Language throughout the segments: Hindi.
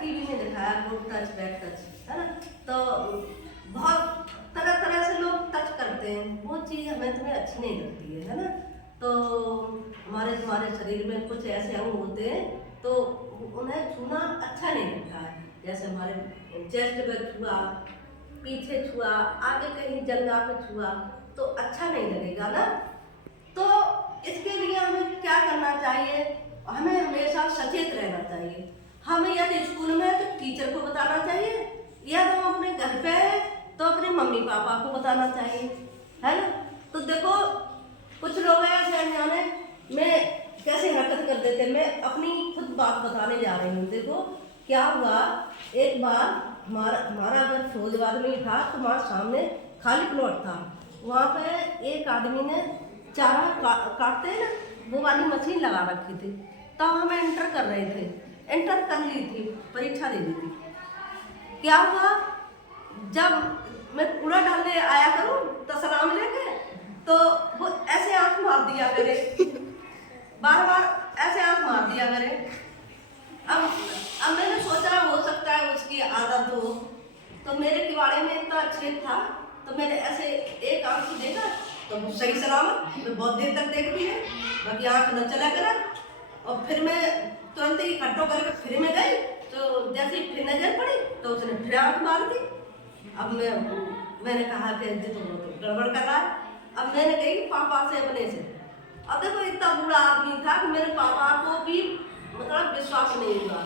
टीवी में दिखाया गुड टच बैड टच, है ना। तो बहुत तरह तरह से लोग टच करते हैं, वो चीज़ हमें तुम्हें अच्छी नहीं लगती है ना। तो हमारे तुम्हारे शरीर में कुछ ऐसे अंग होते हैं तो उन्हें छूना अच्छा नहीं लगता है। जैसे हमारे चेस्ट पे छुआ, पीछे छुआ, आगे कहीं जंगा पे छुआ तो अच्छा नहीं लगेगा ना। तो इसके लिए हमें क्या करना चाहिए, हमें हमेशा सचेत रहना चाहिए। हमें यदि स्कूल में तो टीचर को बताना चाहिए, या तो हम अपने घर पे है तो अपने मम्मी पापा को बताना चाहिए, है ना। तो देखो कुछ लोग ऐसे अनजाने में कैसे हरकत कर देते। मैं अपनी खुद बात बताने जा रही हूँ। देखो क्या हुआ, एक बार हमारा घर फिरोजाबाद में ही था, तो हमारे सामने खाली प्लॉट था। वहाँ पे एक आदमी ने चारा काटते हैं ना, वो वाली मशीन लगा रखी थी। तब हम एंटर कर रहे थे, एंटर कर ली थी, परीक्षा दे दी थी। क्या हुआ, जब मैं कूड़ा डालने आया करूं तो सलाम लेके, तो वो ऐसे आंख मार दिया करे, बार बार ऐसे आंख मार दिया करे। अब मैंने सोचा हो सकता है उसकी आदत हो, तो मेरे किवाड़े में इतना छेद था, तो मैंने ऐसे एक आंख से देखा तो सही सलामत, मैं बहुत देर तक देख भी है, बाकी आंख न चला करा। और फिर मैं तुरंत ही इकट्ठो करके फिर मैं गई, तो जैसे ही फिर नजर पड़ी तो उसने फिर आंख मार दी। अब मैंने कहा कि तो गड़बड़ कर रहा है। अब मैंने कही पापा से अपने से, अब देखो इतना बूढ़ा आदमी था कि मेरे पापा को भी मतलब विश्वास नहीं हुआ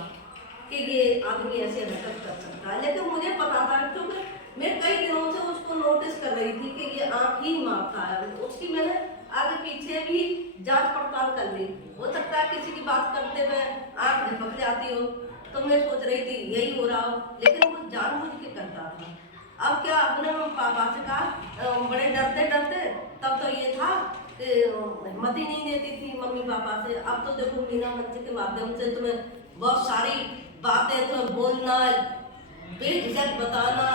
कि ये आदमी ऐसे हरकत कर सकता है। लेकिन मुझे पता था, क्योंकि मैं कई दिनों से उसको नोटिस कर रही थी कि ये आंख ही मारता है। उसकी मैंने आगे पीछे भी जांच पड़ताल कर ली। हो सकता है किसी की बात करते हुए आंख झपक जाती हो, तो मैं सोच रही थी यही हो रहा हो, लेकिन वो जानबूझ के करता था। अब क्या, अपने पापा से कहा, बड़े डरते डरते, तब तो ये था कि हिम्मत ही नहीं देती थी मम्मी पापा से। अब तो देखो मीना मंच के माध्यम से तुम्हें बहुत सारी बातें तुम्हें बोलना, बेझिझक बताना,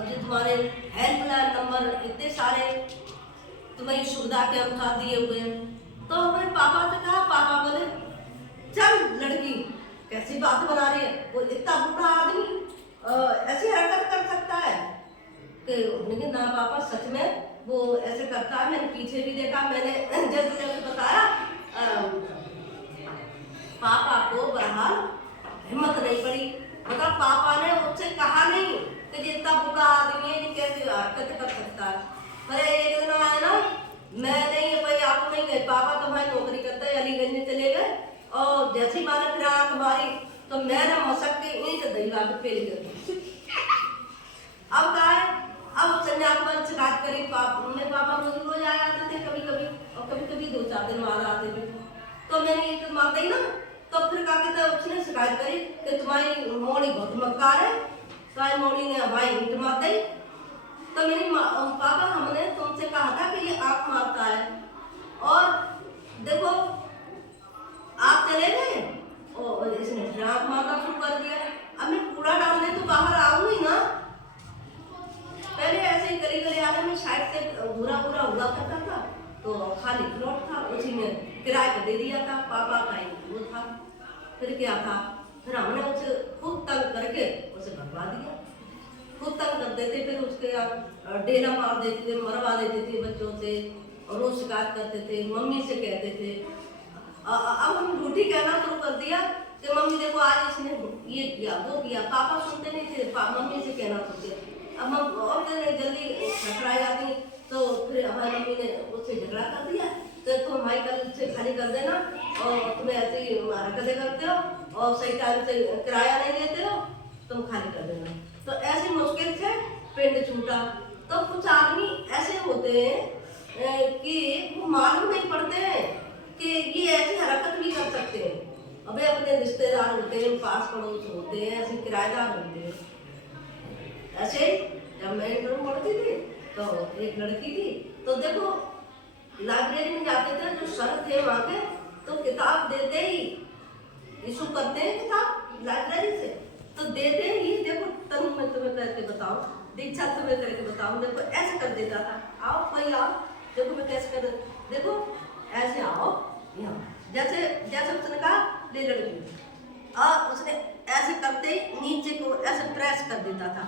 जो तुम्हारे हेल्पलाइन नंबर इतने सारे तुम्हें सुविधा के अनुसार दिए हुए हैं। तो हमने पापा से कहा, पापा बोले चल लड़की कैसी बात बना रही है, वो इतना बूढ़ा आदमी ऐसी हरकत कर सकता है कि, लेकिन ना पापा सच में वो ऐसे करता है। मैंने पीछे भी देखा, मैंने जब तुमने बताया पापा को बहरहाल हिम्मत नहीं पड़ी, मतलब पापा ने उससे कहा नहीं कि जितना बूढ़ा आदमी है कैसे हरकत कर सकता है। पर एक दिन आया ना, मैं नहीं भाई आप नहीं गए, पापा तो भाई नौकरी करते हैं, अलीगंज में चले गए, और जैसे ही मैंने फिर आंख मारी तो मैंने मसक के ईंट दहीवा के फेल कर। अब कहा है, अब संज्ञापन से बात करी, पापा रोज आया आते थे कभी कभी, और कभी कभी 2-4 दिन बाद आते थे। तो मैंने ईंट मार दी ना, तो फिर क्या कहते हैं, उसने शिकायत करी कि तुम्हारी मोड़ी बहुत मक्कार है, तुम्हारी मोड़ी ने हमारी ईंट मार दी। तो मेरी पापा हमने तुमसे कहा था कि ये आंख मारता है, और देखो आप चले गए और इसने फिर आंख मारना शुरू कर दिया। अब मैं कूड़ा डालने तो बाहर आऊंगी ना, पहले ऐसे ही गली गली आने में साइड से भूरा भूरा हुआ करता था, तो खाली प्लॉट था, उसी में किराए पे दे दिया था, पापा का ही वो था। फिर क्या था, फिर हमने उसे खूब तंग करके उसे भगवा दिया, खूब तंग कर देते, फिर उसके डेरा मार देते थे, मरवा देते थे बच्चों से, और वो शिकायत करते थे, मम्मी से कहते थे। अब हम झूठी कहना शुरू कर दिया कि मम्मी देखो आज इसने ये किया वो किया। पापा सुनते नहीं थे, मम्मी से कहना सुनते। अब हम और जल्दी झगड़ा जाती, तो फिर हमारी मम्मी ने उससे झगड़ा कर दिया कि तुम हमारी कल से खाली कर देना, और तुम्हें ऐसी हरकतें करते हो और सही टाइम से किराया नहीं देते हो, तुम खाली कर देना। तो ऐसी मुश्किल से पिंड छूटा। तो कुछ आदमी ऐसे होते हैं कि वो मालूम नहीं पड़ते हैं कि ये ऐसी हरकत भी कर सकते हैं। अबे अपने रिश्तेदार होते हैं, पास पड़ोस होते हैं, ऐसे किराएदार होते हैं। ऐसे जब मैं इंटर में पढ़ती थी तो एक लड़की थी, तो देखो लाइब्रेरी में जाते थे, जो सर थे वहाँ के, तो किताब देते ही इशू करते हैं किताब लाइब्रेरी से, तो देते ही देखो तनु मैं तुम्हें करके बताऊं, दीक्षा तुम्हें करके बताऊं, देखो ऐसे कर देता था, आओ कोई आओ, देखो मैं कैसे कर, देखो ऐसे आओ यहाँ, जैसे जैसे उसने कहा ले लड़की, और उसने ऐसे करते ही नीचे को ऐसे प्रेस कर देता था,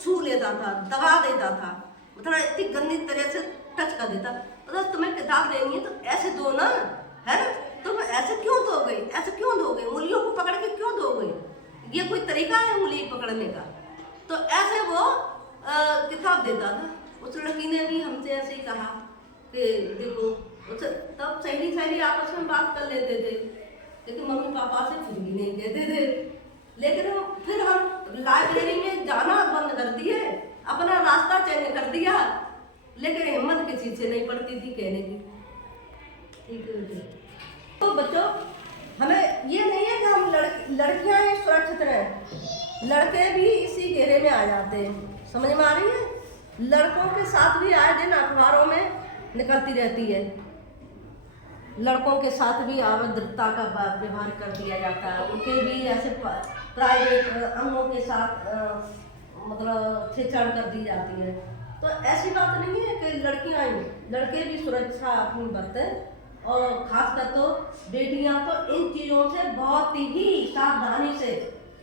छू लेता था, दबा देता था, मतलब इतनी गंदी तरह से टच कर देता। मतलब तुम्हें किताब देनी है तो ऐसे दो ना, है ना, तुम ऐसे क्यों दोगे, ऐसे क्यों दोगे, उंगलियों को पकड़ के क्यों दोगे, ये कोई तरीका है उंगली पकड़ने का। तो ऐसे वो किताब देता था। उस लड़की ने भी हमसे ऐसे ही कहा कि देखो, तब सहेली सहेली आपस में बात कर लेते थे, लेकिन मम्मी पापा से फिर भी नहीं कहते थे। लेकिन फिर हम लाइब्रेरी में जाना बंद कर दिए, अपना रास्ता चेंज कर दिया, लेकिन हिम्मत किसी से नहीं पड़ती थी कहने की। ठीक है, तो बच्चों हमें ये नहीं है कि हम लड़कियां ही सुरक्षित रहें, लड़के भी इसी घेरे में आ जाते हैं। समझ में आ रही है? लड़कों के साथ भी आए दिन अखबारों में निकलती रहती है, लड़कों के साथ भी अभद्रता का व्यवहार कर दिया जाता है, उनके भी ऐसे प्राइवेट अंगों के साथ मतलब छेड़छाड़ कर दी जाती है। तो ऐसी बात नहीं है कि लड़कियां ही, लड़के भी सुरक्षा अपनी बरतें, और खासकर तो बेटियां तो इन चीज़ों से बहुत ही सावधानी से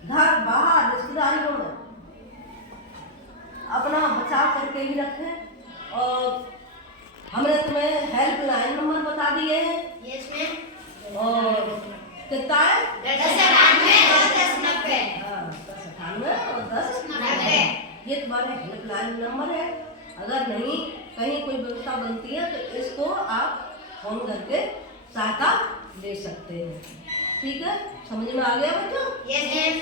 घर बाहर रिश्तेदारियों में अपना बचाव करके ही रखें। और हमने तुम्हें हेल्पलाइन नंबर बता दिए हैं, और कितना है 1098 और 1090, ये तुम्हारा हेल्पलाइन नंबर है। अगर नहीं कहीं कोई व्यवस्था बनती है तो इसको आप फोन करके सहायता ले सकते हैं। ठीक है, समझ में आ गया बच्चों? यस।